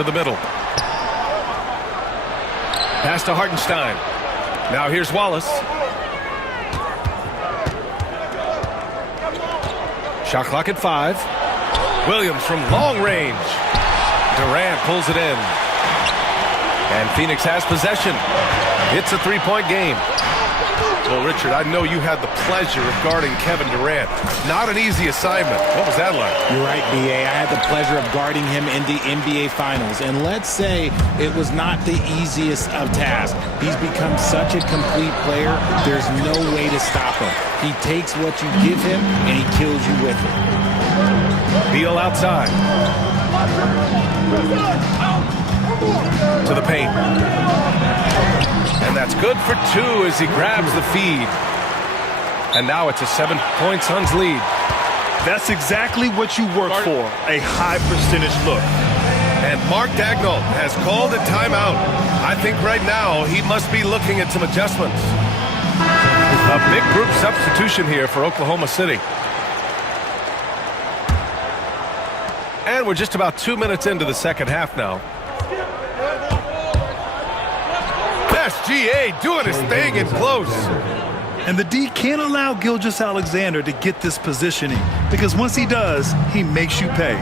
to the middle. Pass to Hartenstein. Now here's Wallace. Shot clock at 5. Williams from long range. Durant pulls it in. And Phoenix has possession. It's a three-point game. Well, Richard, I know you had the pleasure of guarding Kevin Durant. Not an easy assignment. What was that like? You're right, B.A. I had the pleasure of guarding him in the NBA Finals. And let's say it was not the easiest of tasks. He's become such a complete player, there's no way to stop him. He takes what you give him, and he kills you with it. Beal outside. To the paint. And that's good for 2 as he grabs the feed. And now it's a 7-point Suns lead. That's exactly what you work for, a high percentage look. And Mark Daigneault has called a timeout. I think right now he must be looking at some adjustments. A big group substitution here for Oklahoma City. And we're just about 2 minutes into the second half now. SGA doing his thing in close. And the D can't allow Gilgeous-Alexander to get this positioning, because once he does, he makes you pay.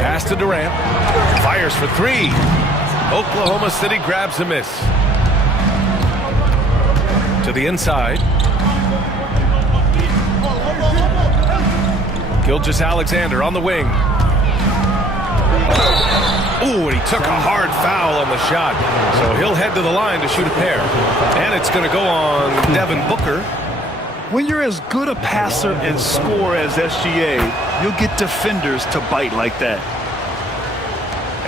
Pass to Durant. Fires for 3. Oklahoma City grabs a miss. To the inside. Gilgeous-Alexander on the wing. Ooh, and he took a hard foul on the shot. So he'll head to the line to shoot a pair. And it's going to go on Devin Booker. When you're as good a passer and scorer as SGA, you'll get defenders to bite like that.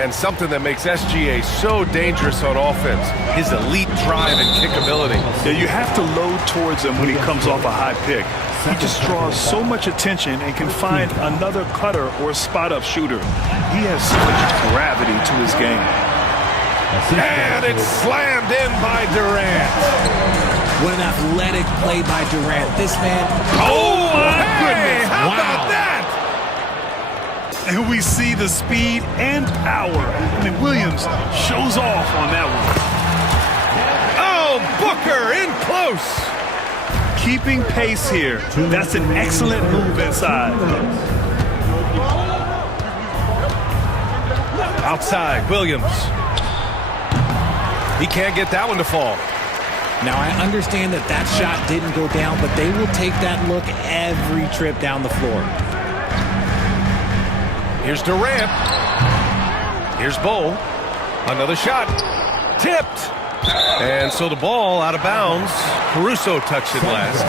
And something that makes SGA so dangerous on offense, his elite drive and kick ability. Yeah, you have to load towards him when he comes off a high pick. He just draws so much attention and can find another cutter or spot-up shooter. He has so much gravity to his game. And it's slammed in by Durant. What an athletic play by Durant. This man... Oh, my goodness. How about that? And we see the speed and power. I mean, Williams shows off on that one. Oh, Booker in close. Keeping pace here. That's an excellent move inside. Outside, Williams. He can't get that one to fall. Now, I understand that that shot didn't go down, but they will take that look every trip down the floor. Here's Durant. Here's Bowl. Another shot. Tipped. And so the ball out of bounds. Caruso touched it last.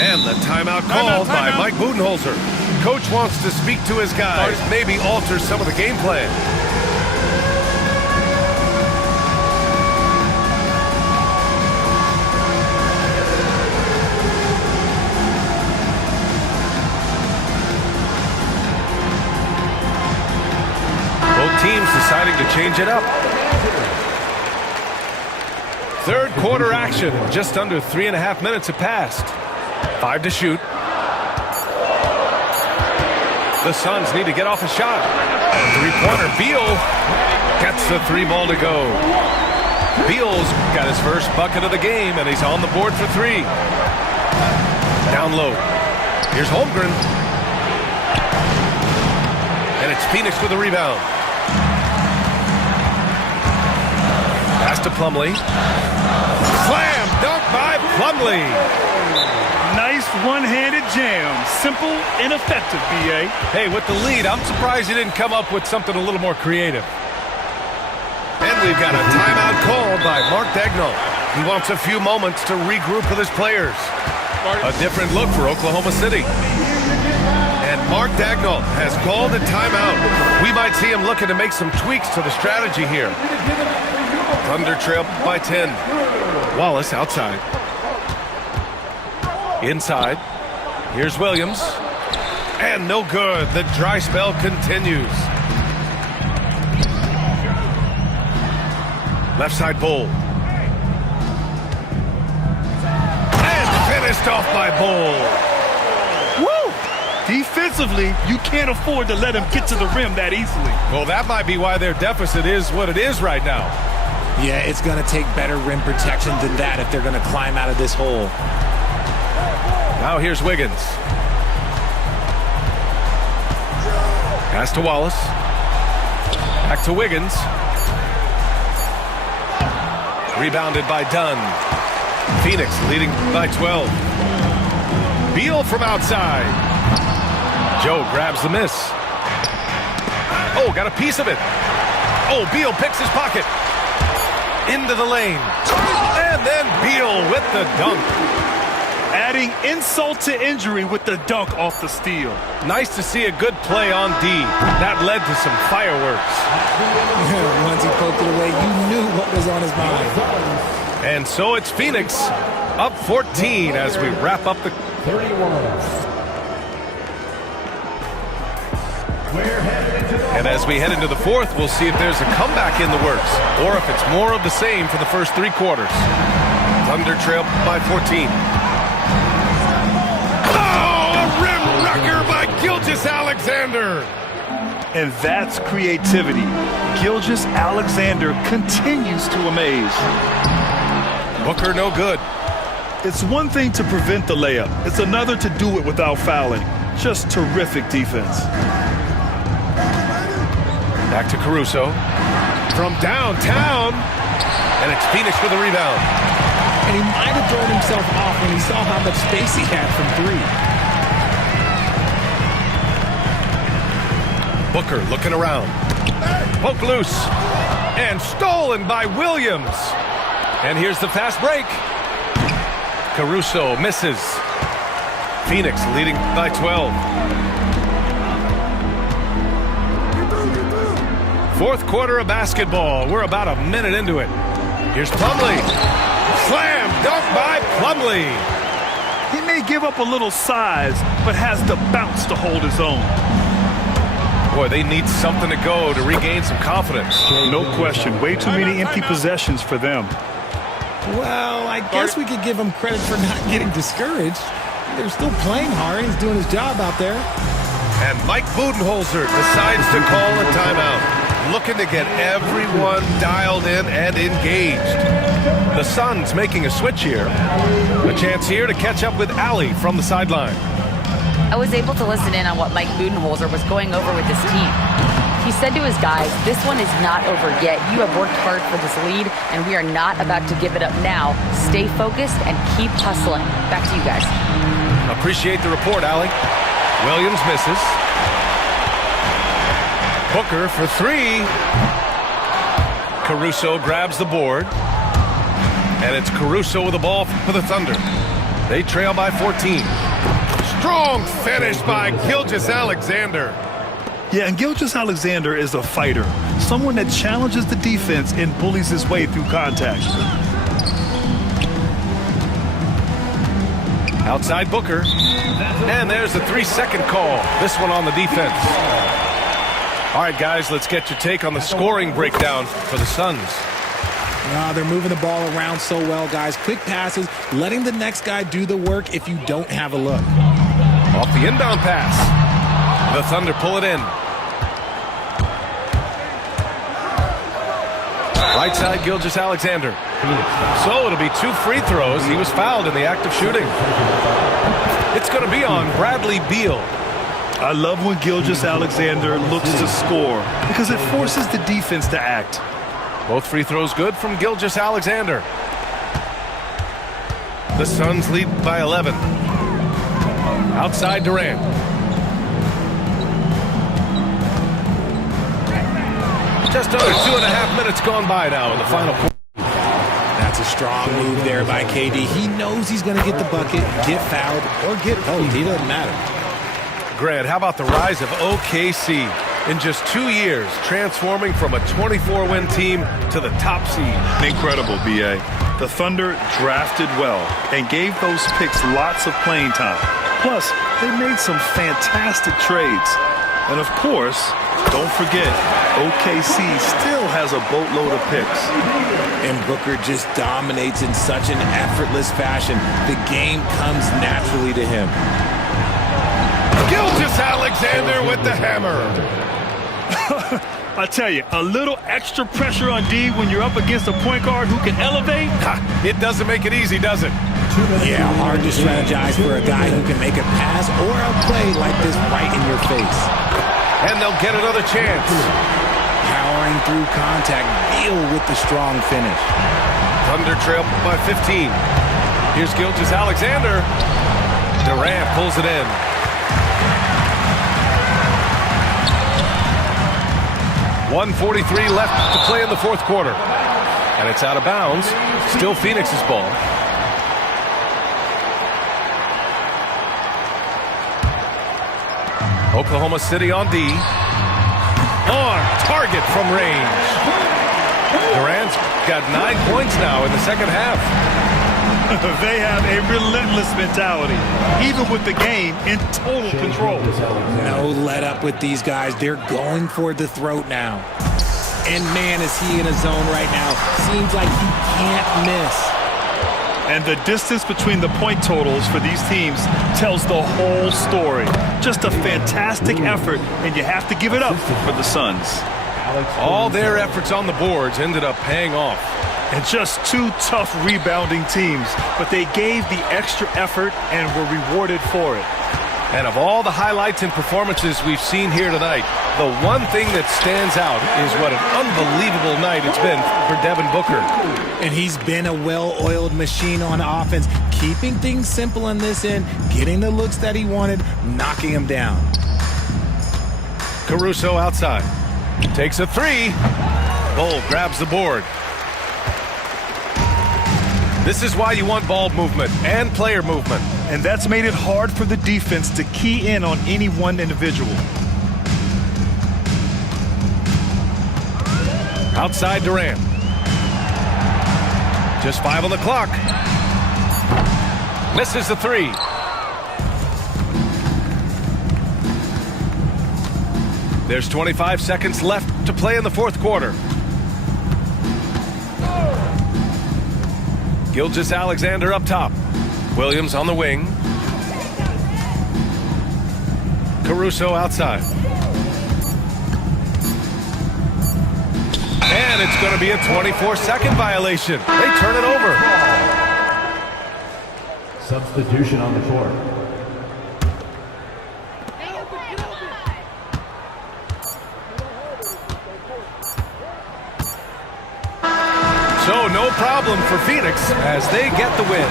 And the timeout called by Mike Budenholzer. Coach wants to speak to his guys, maybe alter some of the game plan. Teams deciding to change it up. Third quarter action. Just under 3.5 minutes have passed. 5 to shoot. The Suns need to get off a shot. Three-pointer. Beal gets the 3 ball to go. Beal's got his first bucket of the game, and he's on the board for 3. Down low. Here's Holmgren. And it's Phoenix with the rebound. Pass to Plumlee. Slam dunk by Plumlee. Nice one-handed jam. Simple and effective, B.A. Hey, with the lead, I'm surprised he didn't come up with something a little more creative. And we've got a timeout called by Mark Daigneault. He wants a few moments to regroup with his players. A different look for Oklahoma City. And Mark Daigneault has called a timeout. We might see him looking to make some tweaks to the strategy here. Thunder trail by 10. Wallace outside. Inside. Here's Williams. And no good. The dry spell continues. Left side Bull. And finished off by Bull. Woo! defensively, you can't afford to let him get to the rim that easily. Well, that might be why their deficit is what it is right now. Yeah, it's going to take better rim protection than that if they're going to climb out of this hole. Now here's Wiggins. Pass to Wallace. Back to Wiggins. Rebounded by Dunn. Phoenix leading by 12. Beal from outside. Joe grabs the miss. Oh, got a piece of it. Oh, Beal picks his pocket. Into the lane. And then Beal with the dunk. Adding insult to injury with the dunk off the steal. Nice to see a good play on D. That led to some fireworks. Once he poked it away, you knew what was on his mind. And so it's Phoenix up 14 as we wrap up the 31. And as we head into the fourth, we'll see if there's a comeback in the works or if it's more of the same for the first three quarters. Thunder trail by 14. Oh, a rim wrecker by Gilgeous-Alexander. And that's creativity. Gilgeous-Alexander continues to amaze. Booker no good. It's one thing to prevent the layup. It's another to do it without fouling. Just terrific defense. Back to Caruso. From downtown. And it's Phoenix for the rebound. And he might have thrown himself off when he saw how much space he had from three. Booker looking around. Poke loose. And stolen by Williams. And here's the fast break. Caruso misses. Phoenix leading by 12. Fourth quarter of basketball. We're about a minute into it. Here's Plumlee. Slam dunk by Plumlee. He may give up a little size, but has the bounce to hold his own. Boy, they need something to go to regain some confidence. No question. Way too many empty possessions for them. Well, I guess we could give him credit for not getting discouraged. They're still playing hard. He's doing his job out there. And Mike Budenholzer decides to call a timeout. Looking to get everyone dialed in and engaged. The Suns making a switch here. A chance here to catch up with Allie from the sideline. I was able to listen in on what Mike Budenholzer was going over with his team. He said to his guys, this one is not over yet. You have worked hard for this lead, and we are not about to give it up now. Stay focused and keep hustling. Back to you guys. Appreciate the report, Allie. Williams misses. Booker for three. Caruso grabs the board. And it's Caruso with the ball for the Thunder. They trail by 14. Strong finish by Gilgeous-Alexander. Yeah, and Gilgeous-Alexander is a fighter. Someone that challenges the defense and bullies his way through contact. Outside Booker. And there's the 3-second call. This one on the defense. All right, guys, let's get your take on the scoring breakdown for the Suns. They're moving the ball around so well, guys. Quick passes, letting the next guy do the work if you don't have a look. Off the inbound pass. The Thunder pull it in. Right side, Gilgeous-Alexander. So it'll be 2 free throws. He was fouled in the act of shooting. It's going to be on Bradley Beal. I love when Gilgeous-Alexander looks to score because it forces the defense to act. Both free throws good from Gilgeous-Alexander. The Suns lead by 11. Outside Durant. Just under 2.5 minutes gone by now in the final quarter. That's a strong move there by KD. He knows he's going to get the bucket, get fouled, or get poked. He doesn't matter. Grant, how about the rise of OKC? In just 2 years, transforming from a 24-win team to the top seed. Incredible, B.A. The Thunder drafted well and gave those picks lots of playing time. Plus, they made some fantastic trades. And of course, don't forget, OKC still has a boatload of picks. And Booker just dominates in such an effortless fashion. The game comes naturally to him. Gilgeous Alexander with the hammer. I tell you, a little extra pressure on D when you're up against a point guard who can elevate. It doesn't make it easy, does it? Yeah, hard to strategize for a guy who can make a pass or a play like this right in your face. And they'll get another chance. Powering through contact, deal with the strong finish. Thunder trail by 15. Here's Gilgeous-Alexander. Durant pulls it in. .143 left to play in the fourth quarter. And it's out of bounds. Still Phoenix's ball. Oklahoma City on D. On target from range. Durant's got 9 points now in the second half. They have a relentless mentality, even with the game in total control. No let up with these guys. They're going for the throat now. And man, is he in a zone right now. Seems like he can't miss. And the distance between the point totals for these teams tells the whole story. Just a fantastic effort, and you have to give it up for the Suns. All their efforts on the boards ended up paying off. And just two tough rebounding teams, but they gave the extra effort and were rewarded for it. And of all the highlights and performances we've seen here tonight, the one thing that stands out is what an unbelievable night it's been for Devin Booker. And he's been a well-oiled machine on offense, keeping things simple on this end, getting the looks that he wanted, knocking him down. Caruso outside. Takes a three. Bull grabs the board. This is why you want ball movement and player movement. And that's made it hard for the defense to key in on any one individual. Outside Durant. Just 5 on the clock. Misses the three. There's 25 seconds left to play in the fourth quarter. Gilgeous-Alexander up top. Williams on the wing. Caruso outside. And it's going to be a 24-second violation. They turn it over. Substitution on the court. So no problem for Phoenix as they get the win.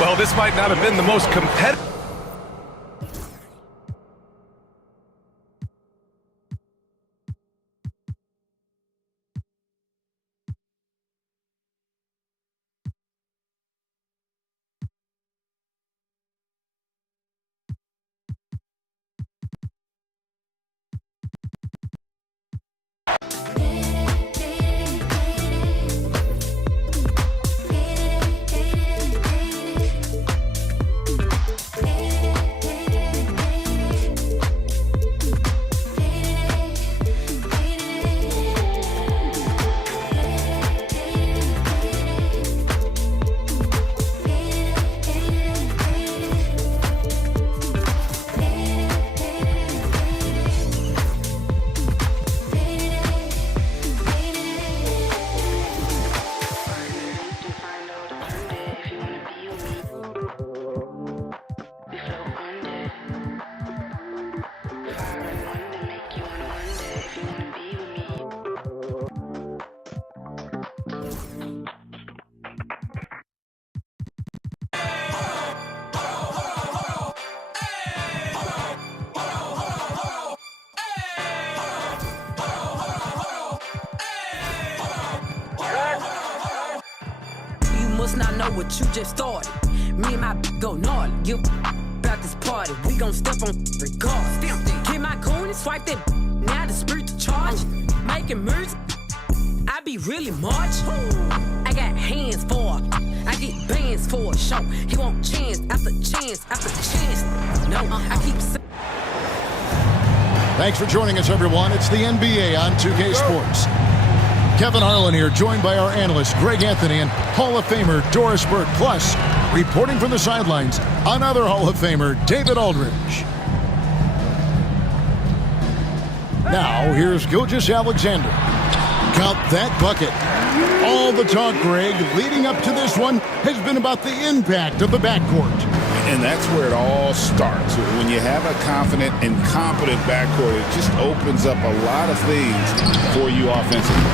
Well, this might not have been the most competitive. Must not know what you just started. Me and my go gnarly. Give about this party. We gon' step on regardless. Get my coin and swipe that. Now the spirit to charge. Making moves. I be really March. I got hands for it. I get bands for it. Show. He want chance after chance after chance. No, I keep saying. Thanks for joining us, everyone. It's the NBA on 2K Sports. Kevin Harlan here, joined by our analyst, Greg Anthony, and Hall of Famer Doris Burke. Plus, reporting from the sidelines, another Hall of Famer, David Aldridge. Now, here's Gilgeous Alexander. Count that bucket. All the talk, Greg, leading up to this one has been about the impact of the backcourt. And that's where it all starts. When you have a confident and competent backcourt, it just opens up a lot of things for you offensively.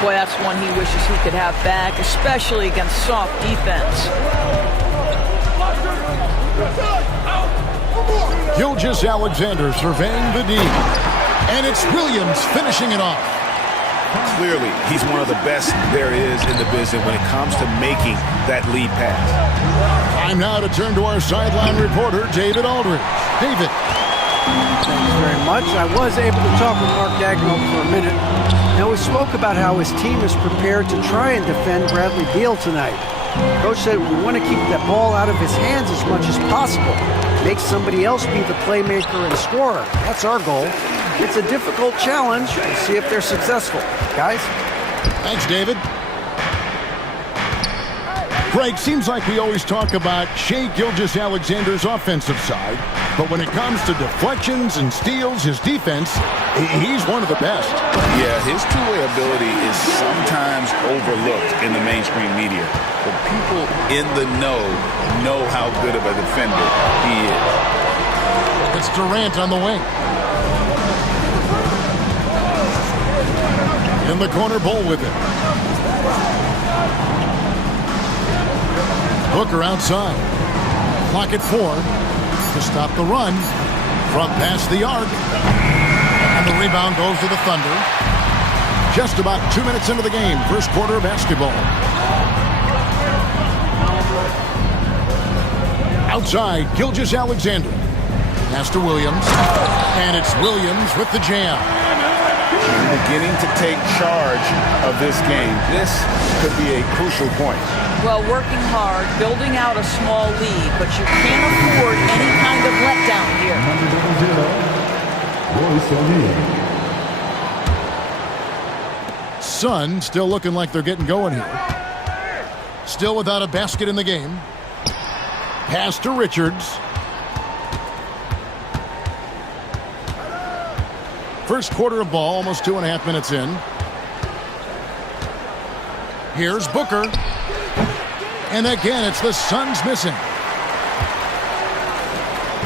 Boy, that's one he wishes he could have back, especially against soft defense. Gilgeous Alexander surveying the D. And it's Williams finishing it off. Clearly, he's one of the best there is in the business when it comes to making that lead pass. Time now to turn to our sideline reporter, David Aldridge. David. Thanks very much. I was able to talk with Mark Dagnall for a minute. Now, we spoke about how his team is prepared to try and defend Bradley Beal tonight. Coach said we want to keep that ball out of his hands as much as possible. Make somebody else be the playmaker and scorer. That's our goal. It's a difficult challenge. We'll see if they're successful. Guys? Thanks, David. Greg, seems like we always talk about Shai Gilgeous-Alexander's offensive side, but when it comes to deflections and steals, his defense, he's one of the best. Yeah, his two-way ability is sometimes overlooked in the mainstream media, but people in the know how good of a defender he is. It's Durant on the wing. In the corner, Bull with it. Booker outside. Clock at 4 to stop the run from past the arc. And the rebound goes to the Thunder. Just about 2 minutes into the game. First quarter of basketball. Outside, Gilgeous-Alexander. Pass to Williams. And it's Williams with the jam. Beginning to take charge of this game. This could be a crucial point. Well, working hard, building out a small lead, but you can't afford any kind of letdown here. Sun still looking like they're getting going here. Still without a basket in the game. Pass to Richards. First quarter of ball, almost 2.5 minutes in. Here's Booker. And again, it's the Suns missing.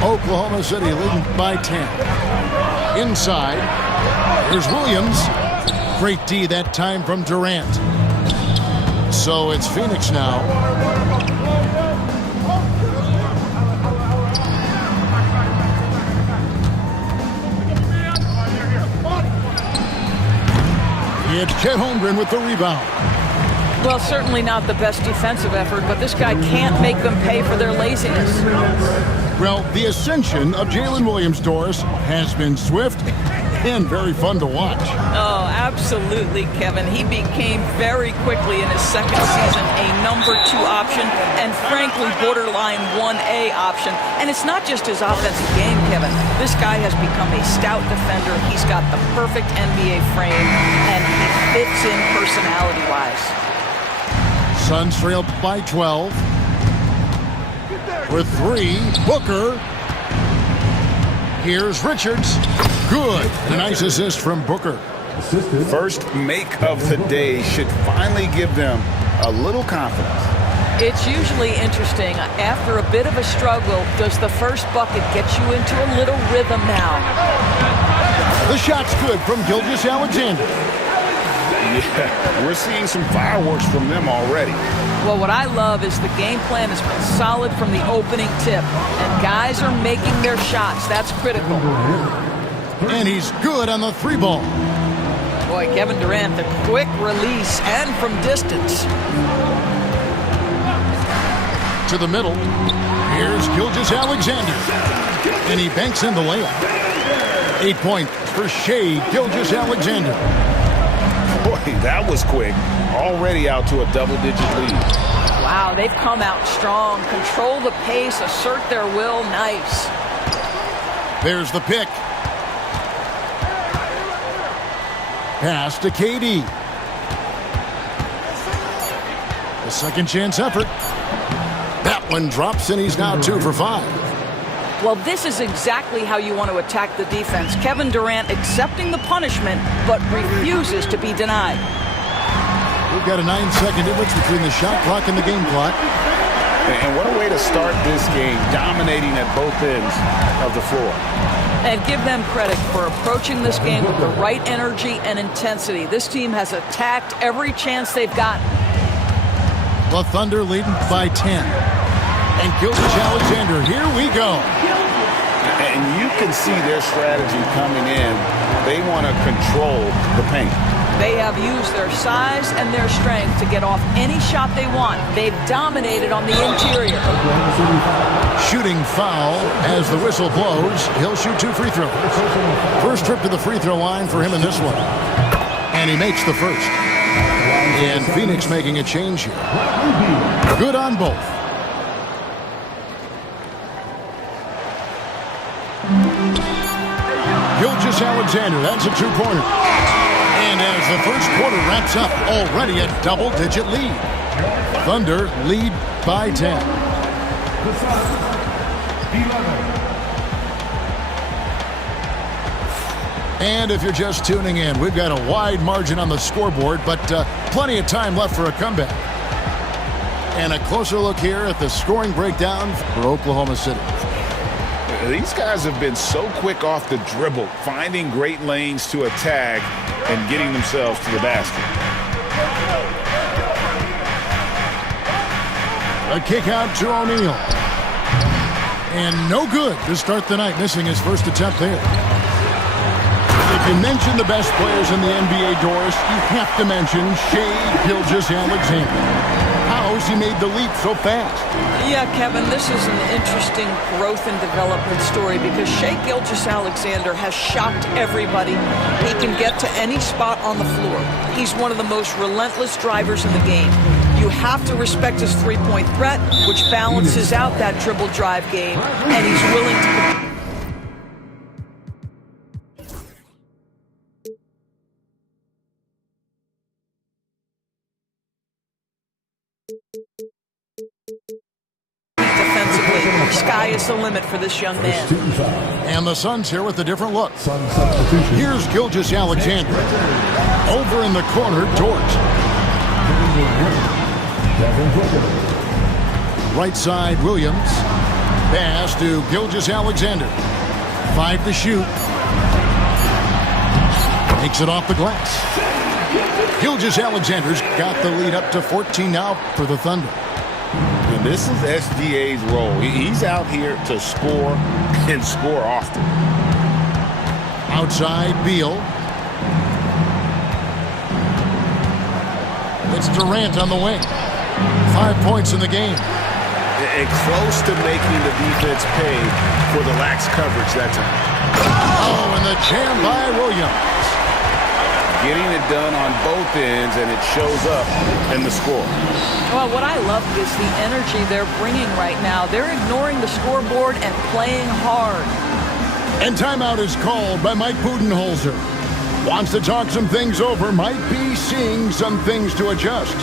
Oklahoma City leading by 10. Inside, here's Williams. Great D that time from Durant. So it's Phoenix now. It's Chet Holmgren with the rebound. Well, certainly not the best defensive effort, but this guy can't make them pay for their laziness. Well, the ascension of Jalen Williams, Doris, has been swift and very fun to watch. Oh, absolutely, Kevin. He became very quickly in his second season a number 2 option and frankly borderline 1A option. And it's not just his offensive game, Kevin. This guy has become a stout defender. He's got the perfect NBA frame and he fits in personality-wise. Suns trail by 12. With 3, Booker. Here's Richards. Good. A nice assist from Booker. First make of the day should finally give them a little confidence. It's usually interesting. After a bit of a struggle, does the first bucket get you into a little rhythm now? The shot's good from Gilgeous-Alexander. Yeah, we're seeing some fireworks from them already. Well, what I love is the game plan has been solid from the opening tip, and guys are making their shots. That's critical. And he's good on the 3 ball. Boy, Kevin Durant, the quick release and from distance. To the middle. Here's Gilgeous-Alexander. And he banks in the layup. 8 points for Shai Gilgeous-Alexander. Boy, that was quick. Already out to a double-digit lead. Wow, they've come out strong. Control the pace, assert their will. Nice. There's the pick. Pass to KD. The second chance effort. That one drops, and he's now 2 for 5. Well, this is exactly how you want to attack the defense. Kevin Durant accepting the punishment, but refuses to be denied. We've got a 9-second difference between the shot clock and the game clock. And what a way to start this game, dominating at both ends of the floor. And give them credit for approaching this game with the right energy and intensity. This team has attacked every chance they've gotten. The Thunder leading by 10. And Gilgeous-Alexander, here we go. And you can see their strategy coming in. They want to control the paint. They have used their size and their strength to get off any shot they want. They've dominated on the interior. Shooting foul as the whistle blows. He'll shoot 2 free throws. First trip to the free throw line for him in this one. And he makes the first. And Phoenix making a change here. Good on both. Gilgeous-Alexander, that's a 2-pointer. And as the first quarter wraps up, already a double-digit lead. Thunder lead by 10. And if you're just tuning in, we've got a wide margin on the scoreboard, but plenty of time left for a comeback. And a closer look here at the scoring breakdown for Oklahoma City. These guys have been so quick off the dribble, finding great lanes to attack and getting themselves to the basket. A kick out to O'Neal. And no good to start the night, missing his first attempt there. If you mention the best players in the NBA, Doris, you have to mention Shai Gilgeous-Alexander. How's he made the leap so fast? Yeah, Kevin, this is an interesting growth and development story because Shai Gilgeous-Alexander has shocked everybody. He can get to any spot on the floor. He's one of the most relentless drivers in the game. You have to respect his three-point threat, which balances out that dribble drive game, and he's willing to... defensively. Sky is the limit for this young man. And the Suns here with a different look. Here's Gilgeous-Alexander. Over in the corner, Dort. Right side, Williams. Pass to Gilgeous-Alexander. 5 to shoot. Takes it off the glass. Gilgeous-Alexander's got the lead up to 14 now for the Thunder. And this is SGA's role. He's out here to score and score often. Outside, Beal. It's Durant on the wing. 5 points in the game. And close to making the defense pay for the lax coverage that time. Oh, and the jam by Williams. Getting it done on both ends, and it shows up in the score. Well, what I love is the energy they're bringing right now. They're ignoring the scoreboard and playing hard. And timeout is called by Mike Budenholzer. Wants to talk some things over, might be seeing some things to adjust.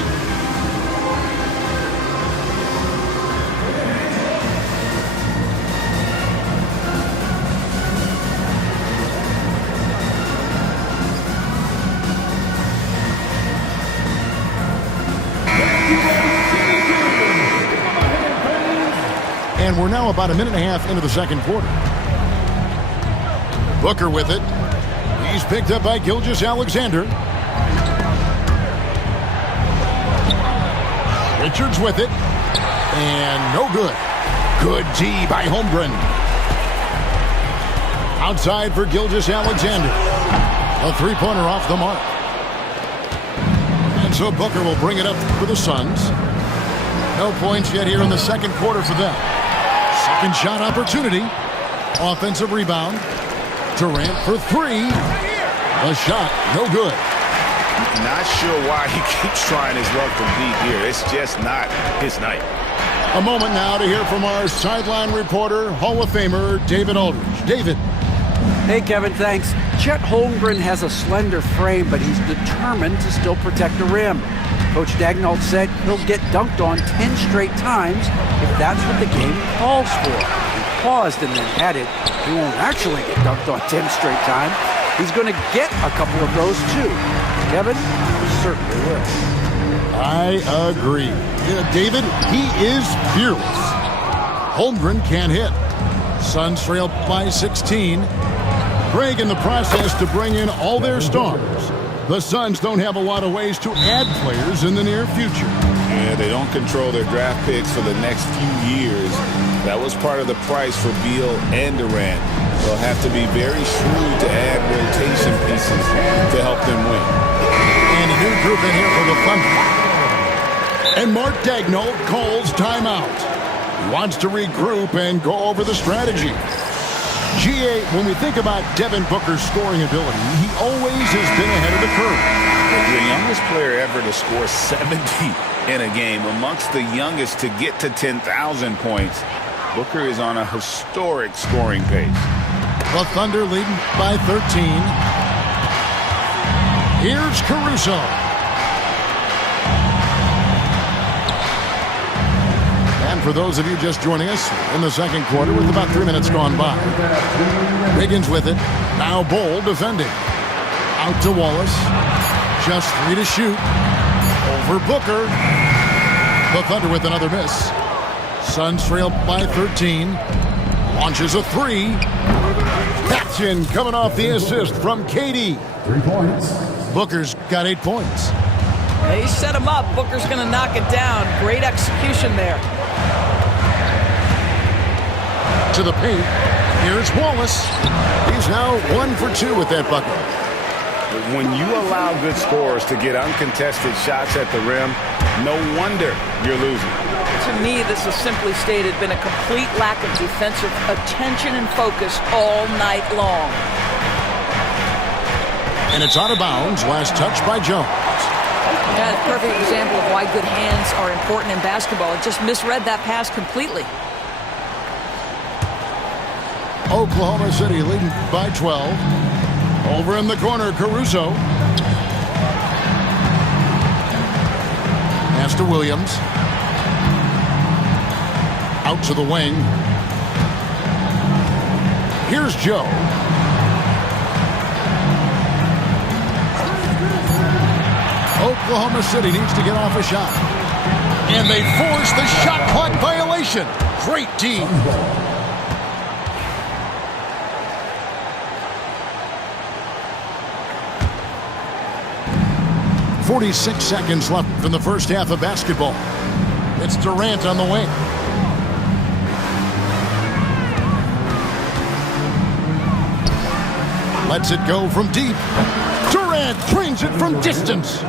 And we're now about a minute and a half into the second quarter. Booker with it. He's picked up by Gilgeous-Alexander. Richards with it. And no good. Good D by Holmgren. Outside for Gilgeous-Alexander. A three-pointer off the mark. And so Booker will bring it up for the Suns. No points yet here in the second quarter for them. Second shot opportunity. Offensive rebound. Durant for three. A shot, no good. Not sure why he keeps trying his luck from deep here. It's just not his night. A moment now to hear from our sideline reporter, Hall of Famer David Aldridge. David. Hey, Kevin, thanks. Chet Holmgren has a slender frame, but he's determined to still protect the rim. Coach Daigneault said he'll get dunked on 10 straight times if that's what the game calls for. paused and then added, he won't actually get dunked on 10 straight time. He's going to get a couple of those too. Kevin certainly will. I agree. David, he is fearless. Holmgren can't hit. Suns trail by 16. Craig in the process to bring in all their stars. The Suns don't have a lot of ways to add players in the near future. Yeah, they don't control their draft picks for the next few years. That was part of the price for Beal and Durant. They'll have to be very shrewd to add rotation pieces to help them win. And a new group in here for the Thunder. And Mark Daigneault calls timeout. He wants to regroup and go over the strategy. GA, when we think about Devin Booker's scoring ability, he always has been ahead of the curve. The youngest player ever to score 70 in a game, amongst the youngest to get to 10,000 points. Booker is on a historic scoring pace. The Thunder leading by 13. Here's Caruso. And for those of you just joining us in the second quarter with about 3 minutes gone by. Wiggins with it. Now Bol defending. Out to Wallace. Just 3 to shoot. Over Booker. The Thunder with another miss. Suns trail by 13. Launches a 3. That's in, coming off the assist from KD. 3 points. Booker's got 8 points. He set him up. Booker's going to knock it down. Great execution there. To the paint. Here's Wallace. He's now 1 for 2 with that bucket. When you allow good scorers to get uncontested shots at the rim, no wonder you're losing. To me, this has simply stated been a complete lack of defensive attention and focus all night long. And it's out of bounds. Last touch by Jones. Yeah, a perfect example of why good hands are important in basketball. It just misread that pass completely. Oklahoma City leading by 12. Over in the corner, Caruso. Pass to Williams. Out to the wing. Here's Joe. Oklahoma City needs to get off a shot. And they force the shot clock violation. Great team. 46 seconds left in the first half of basketball. It's Durant on the wing. Lets it go from deep. Durant brings it from distance.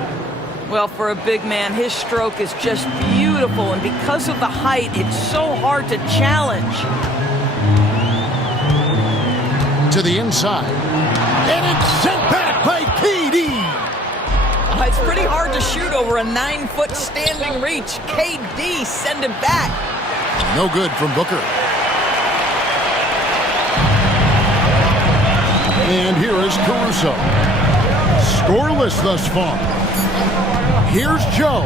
Well, for a big man, his stroke is just beautiful, and because of the height, it's so hard to challenge. To the inside. And it's sent back by KD. It's pretty hard to shoot over a 9-foot standing reach. KD send him back. No good from Booker. And here is Caruso. Scoreless thus far. Here's Joe.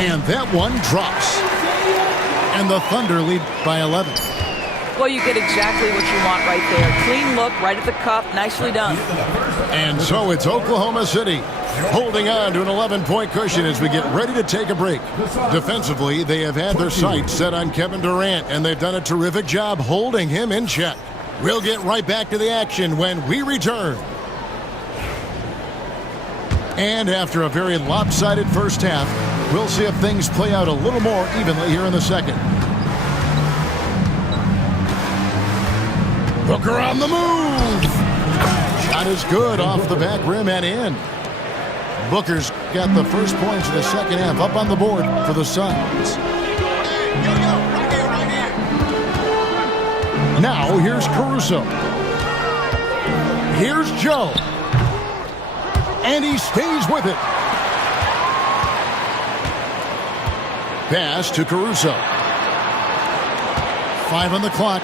And that one drops. And the Thunder lead by 11. Well, you get exactly what you want right there. Clean look, right at the cup. Nicely done. And so it's Oklahoma City holding on to an 11-point cushion as we get ready to take a break. Defensively, they have had their sights set on Kevin Durant, and they've done a terrific job holding him in check. We'll get right back to the action when we return. And after a very lopsided first half, we'll see if things play out a little more evenly here in the second. Booker on the move. Shot is good off the back rim and in. Booker's got the first points of the second half up on the board for the Suns. Now here's Caruso. Here's Joe. And he stays with it. Pass to Caruso. 5 on the clock.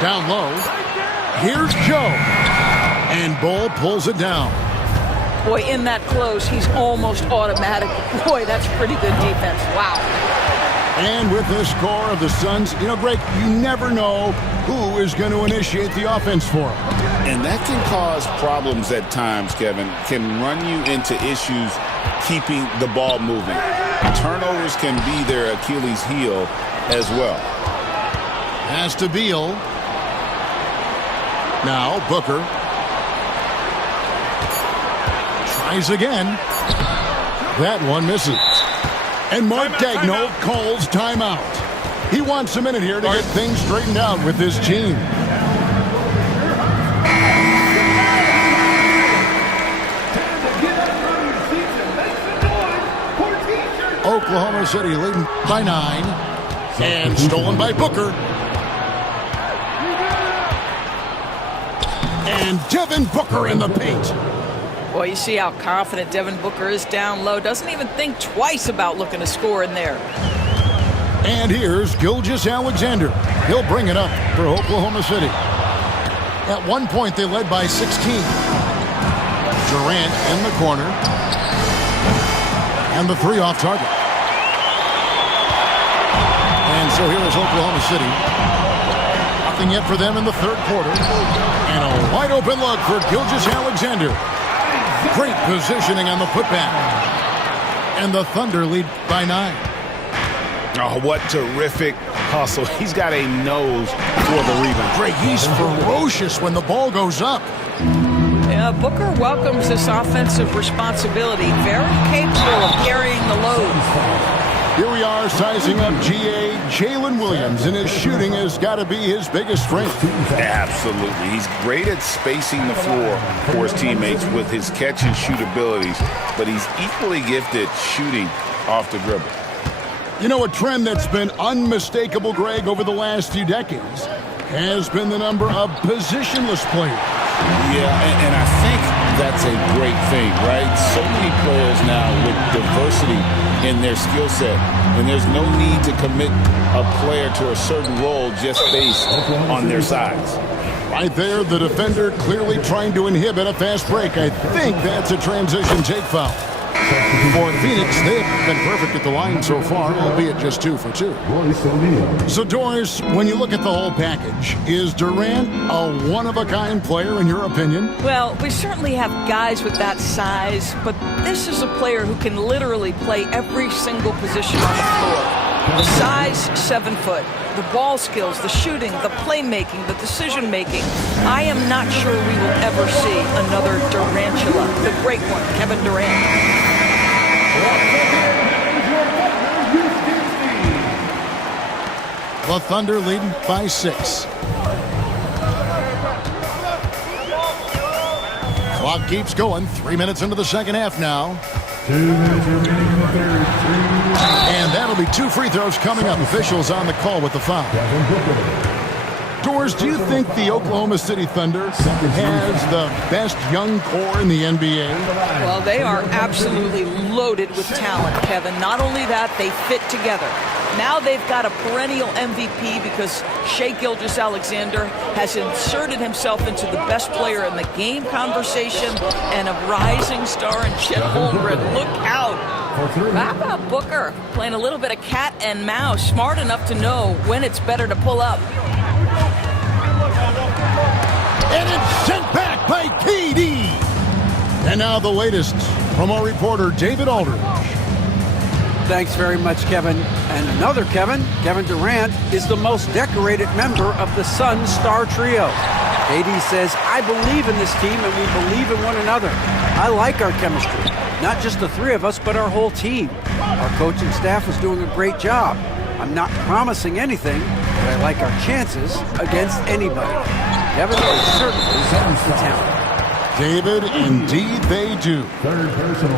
Down low. Here's Joe. And Bol pulls it down. Boy, in that close, he's almost automatic. Boy, that's pretty good defense. Wow. And with the score of the Suns, Greg, you never know who is going to initiate the offense for them. And that can cause problems at times, Kevin. Can run you into issues keeping the ball moving. Turnovers can be their Achilles heel as well. Pass to Beal. Now Booker. Tries again. That one misses. And Mark Daigneault calls timeout. He wants a minute here to get things straightened out with his team. Oklahoma City leading by 9. And stolen by Booker. And Devin Booker in the paint. Well, you see how confident Devin Booker is down low. Doesn't even think twice about looking to score in there. And here's Gilgeous-Alexander. He'll bring it up for Oklahoma City. At one point, they led by 16. Durant in the corner. And the three off target. And so here is Oklahoma City. Nothing yet for them in the third quarter. And a wide open look for Gilgeous-Alexander. Great positioning on the putback. And the Thunder lead by 9. Oh, what terrific hustle. He's got a nose for the rebound. Greg, he's ferocious when the ball goes up. Yeah, Booker welcomes this offensive responsibility. Very capable of carrying the load. Here we are sizing up GA Jalen Williams, and his shooting has got to be his biggest strength. Absolutely. He's great at spacing the floor for his teammates with his catch and shoot abilities, but he's equally gifted shooting off the dribble. A trend that's been unmistakable, Greg, over the last few decades has been the number of positionless players. Yeah, and I think that's a great thing, right? So many players now with diversity in their skill set, and there's no need to commit a player to a certain role just based on their size. Right there, the defender clearly trying to inhibit a fast break. I think that's a transition take foul. For Phoenix, they've been perfect at the line so far, albeit just 2 for 2. So, Doris, when you look at the whole package, is Durant a one-of-a-kind player in your opinion? Well, we certainly have guys with that size, but this is a player who can literally play every single position on the floor. The size, 7 foot. The ball skills, the shooting, the playmaking, the decision-making. I am not sure we will ever see another Durantula, the great one, Kevin Durant. The Thunder leading by 6. Clock keeps going. 3 minutes into the second half now. 2 minutes remaining in the third. And that'll be 2 free throws coming up. Officials on the call with the foul. Doors, do you think the Oklahoma City Thunder has the best young core in the NBA? Well, they are absolutely loaded with talent, Kevin. Not only that, they fit together. Now they've got a perennial MVP because Shai Gilgeous-Alexander has inserted himself into the best player in the game conversation and a rising star in Chet Holmgren. Look out. How about Booker playing a little bit of cat and mouse, smart enough to know when it's better to pull up. And it's sent back by KD. And now the latest from our reporter, David Aldridge. Thanks very much, Kevin. And another Kevin, Kevin Durant, is the most decorated member of the Suns star trio. KD says, I believe in this team and we believe in one another. I like our chemistry. Not just the three of us, but our whole team. Our coaching staff is doing a great job. I'm not promising anything, but I like our chances against anybody. Kevin is certainly the talent. David, indeed they do.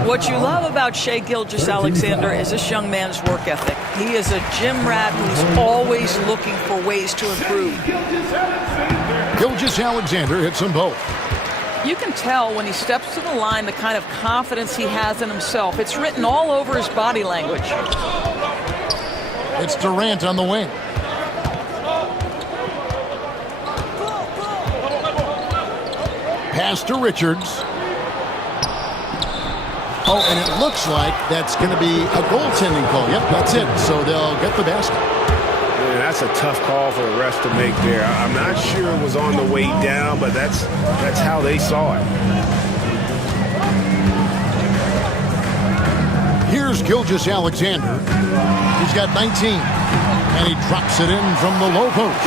What you love about Shai Gilgeous-Alexander is this young man's work ethic. He is a gym rat who's always looking for ways to improve. Gilgeous-Alexander hits them both. You can tell when he steps to the line the kind of confidence he has in himself. It's written all over his body language. It's Durant on the wing. Pass to Richards. Oh, and it looks like that's going to be a goaltending call. Yep, that's it. So they'll get the basket. Yeah, that's a tough call for the refs to make there. I'm not sure it was on the way down, but that's how they saw it. Here's Gilgeous Alexander. He's got 19, and he drops it in from the low post.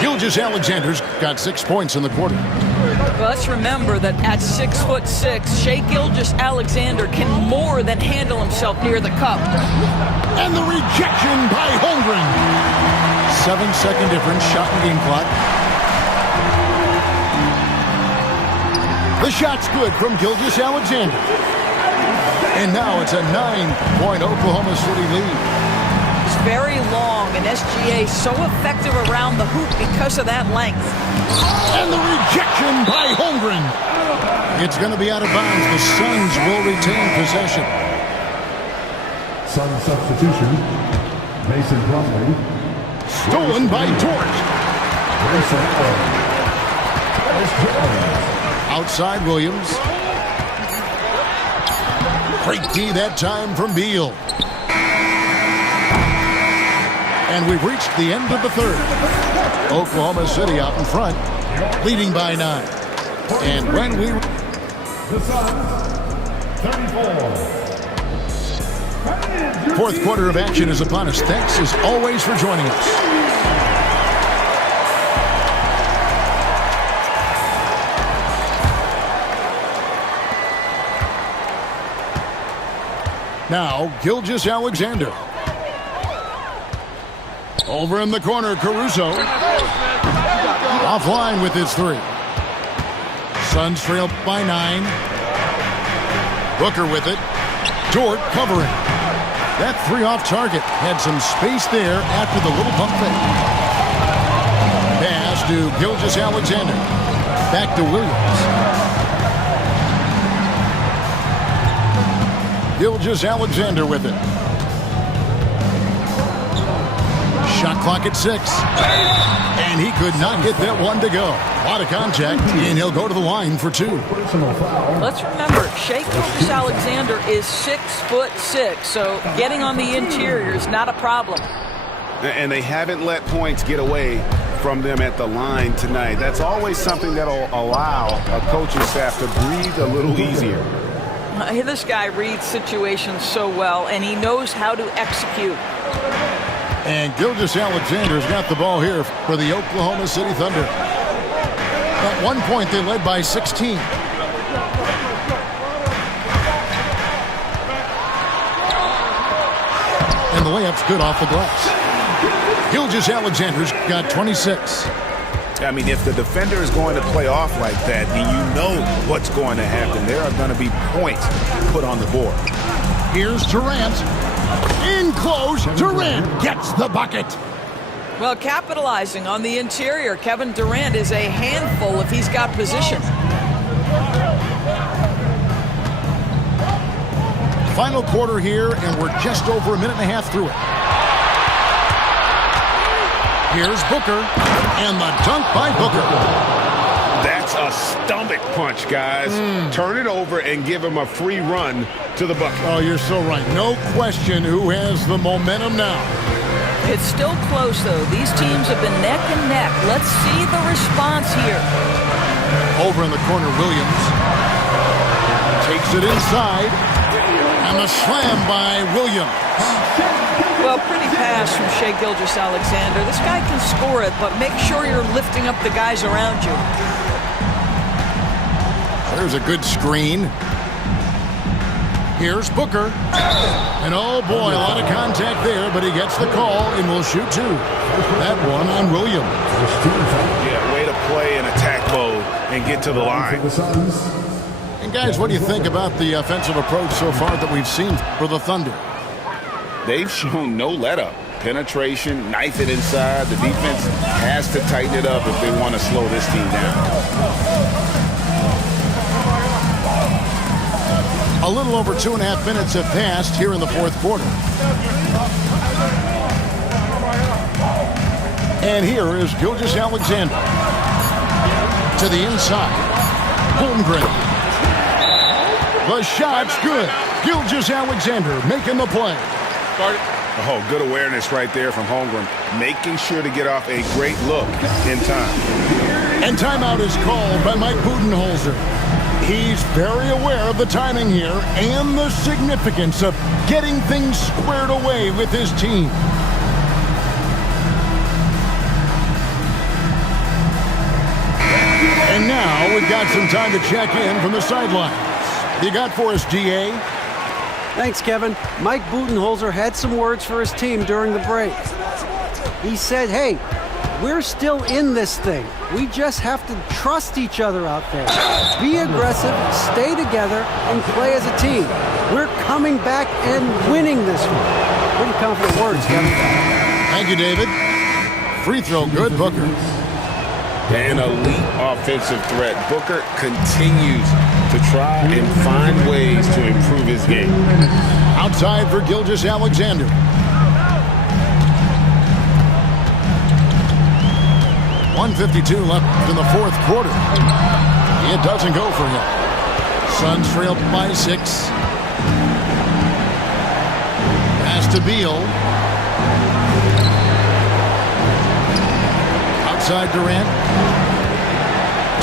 Gilgeous Alexander's got 6 points in the quarter. Well, let's remember that at 6'6", Shai Gilgeous-Alexander can more than handle himself near the cup. And the rejection by Holmgren. 7-second difference, shot and game clock. The shot's good from Gilgeous-Alexander. And now it's a 9-point Oklahoma City lead. It's very long, and SGA so effective around the hoop because of that length. And the rejection by Holmgren. It's going to be out of bounds. The Suns will retain possession. Sun substitution. Mason Plumlee. Stolen by Dort. Outside Williams. Great D that time from Beal. And we've reached the end of the third. Oklahoma City out in front, leading by 9. And when we... The Suns, 34. Fourth quarter of action is upon us. Thanks as always for joining us. Now, Gilgeous-Alexander. Over in the corner, Caruso. Offline with his 3. Suns trail by 9. Booker with it. Dort covering. That 3 off target. Had some space there after the little pump fake. Pass to Gilgeous-Alexander. Back to Williams. Gilgeous-Alexander with it. Shot clock at 6. And he could not get that one to go. A lot of contact, and he'll go to the line for 2. Let's remember, Shai Gilgeous-Alexander is 6'6", so getting on the interior is not a problem. And they haven't let points get away from them at the line tonight. That's always something that'll allow a coaching staff to breathe a little easier. This guy reads situations so well, and he knows how to execute. And Gilgeous-Alexander's got the ball here for the Oklahoma City Thunder. At one point, they led by 16. And the layup's good off the glass. Gilgeous-Alexander's got 26. I mean, if the defender is going to play off like that, then you know what's going to happen. There are going to be points put on the board. Here's Durant. In close, Durant gets the bucket. Well, capitalizing on the interior, Kevin Durant is a handful if he's got position. Final quarter here, and we're just over a minute and a half through it. Here's Booker, and the dunk by Booker. That's a stomach punch, guys. Turn it over and give him a free run to the bucket. Oh, you're so right. No question who has the momentum now. It's still close, though. These teams have been neck and neck. Let's see the response here. Over in the corner, Williams. Takes it inside. And the slam by Williams. Well, pretty pass from Shai Gilgeous-Alexander. This guy can score it, but make sure you're lifting up the guys around you. There's a good screen. Here's Booker. And oh boy, a lot of contact there, but he gets the call and will shoot 2. That one on Williams. Yeah, way to play in attack mode and get to the line. And guys, what do you think about the offensive approach so far that we've seen for the Thunder? They've shown no let-up. Penetration, knife it inside. The defense has to tighten it up if they want to slow this team down. A little over 2.5 minutes have passed here in the fourth quarter. And here is Gilgeous-Alexander. To the inside. Holmgren. The shot's good. Gilgeous-Alexander making the play. Oh, good awareness right there from Holmgren, making sure to get off a great look in time. And timeout is called by Mike Budenholzer. He's very aware of the timing here and the significance of getting things squared away with his team. And now we've got some time to check in from the sidelines. You got for us, GA? Thanks, Kevin. Mike Budenholzer had some words for his team during the break. He said, hey, we're still in this thing. We just have to trust each other out there. Be aggressive, stay together, and play as a team. We're coming back and winning this one. Pretty confident words, Kevin. Thank you, David. Free throw good, Booker. An elite offensive threat. Booker continues to try and find ways to improve his game. Outside for Gilgeous-Alexander. .152 left in the fourth quarter. It doesn't go for him. Suns trail by 6. Pass to Beal. Outside Durant.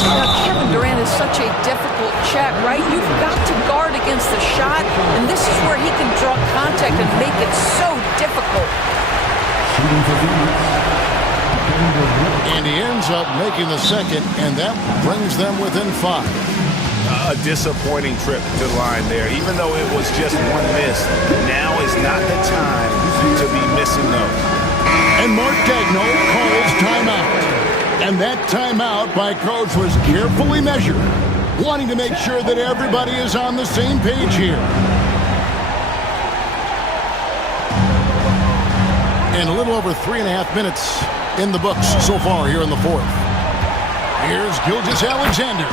Now, Kevin Durant is such a difficult check, right? You've got to guard against the shot, and this is where he can draw contact and make it so difficult. And he ends up making the second, and that brings them within 5. A disappointing trip to the line there. Even though it was just one miss, now is not the time to be missing those. And Mark Daigneault calls timeout. And that timeout by Coach was carefully measured, wanting to make sure that everybody is on the same page here. And a little over 3.5 minutes in the books so far here in the fourth. Here's Gilgeous-Alexander.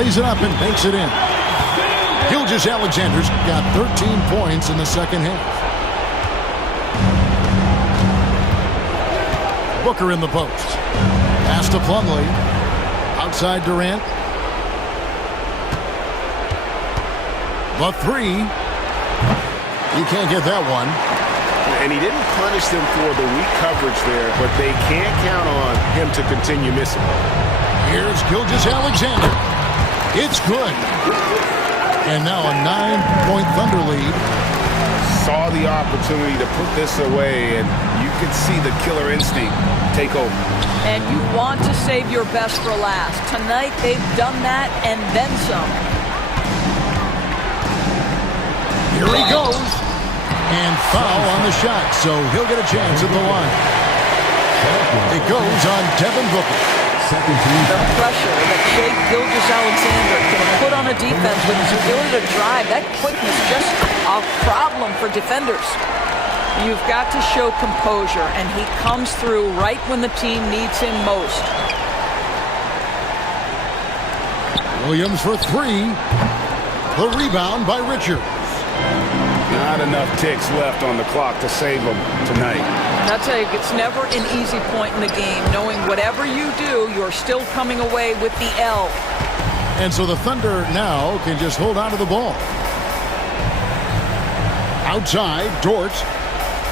Lays it up and banks it in. Gilgeous-Alexander's got 13 points in the second half. Booker in the post. Pass to Plumlee. Outside Durant. The 3. You can't get that one. And he didn't punish them for the weak coverage there, but they can't count on him to continue missing. Here's Gilgeous-Alexander. It's good. And now a 9-point Thunder lead. Saw the opportunity to put this away, and you could see the killer instinct take over. And you want to save your best for last. Tonight, they've done that and then some. Here he goes. And foul on the shot, so he'll get a chance at the line. It goes on Devin Booker. The pressure that Shai Gilgeous-Alexander can put on a defense with his ability to drive, that quickness just a problem for defenders. You've got to show composure, and he comes through right when the team needs him most. Williams for 3. The rebound by Richards. Not enough ticks left on the clock to save them tonight. I'll tell you, it's never an easy point in the game, knowing whatever you do, you're still coming away with the L. And so the Thunder now can just hold on to the ball. Outside, Dort.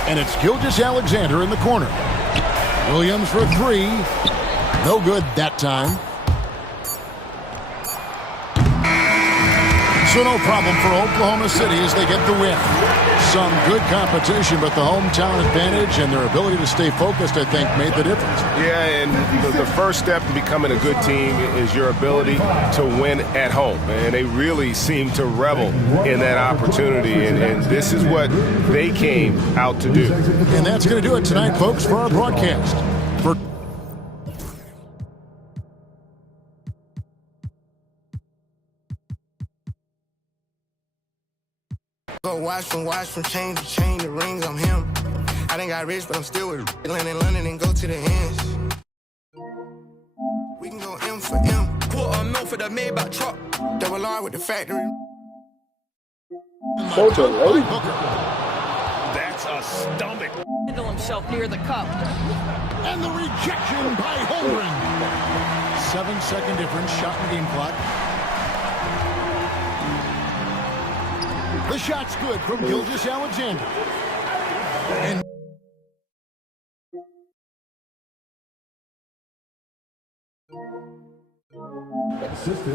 And it's Gilgeous-Alexander in the corner. Williams for 3. No good that time. So no problem for Oklahoma City as they get the win. Some good competition, but the hometown advantage and their ability to stay focused, I think, made the difference. Yeah, and the first step in becoming a good team is your ability to win at home. And they really seem to revel in that opportunity, and this is what they came out to do. And that's going to do it tonight, folks, for our broadcast. For Go watch from chain to chain, the rings, I'm him. I done got rich, but I'm still with land in London and go to the ends. We can go M for M. $250,000 for the Maybach truck. Double R with the factory. That's a stomach. Handle himself near the cup. And the rejection by Holmgren. 7-second difference, shot and game clock. The shot's good from Gilgeous Alexander. And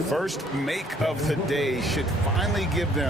First make of the day should finally give them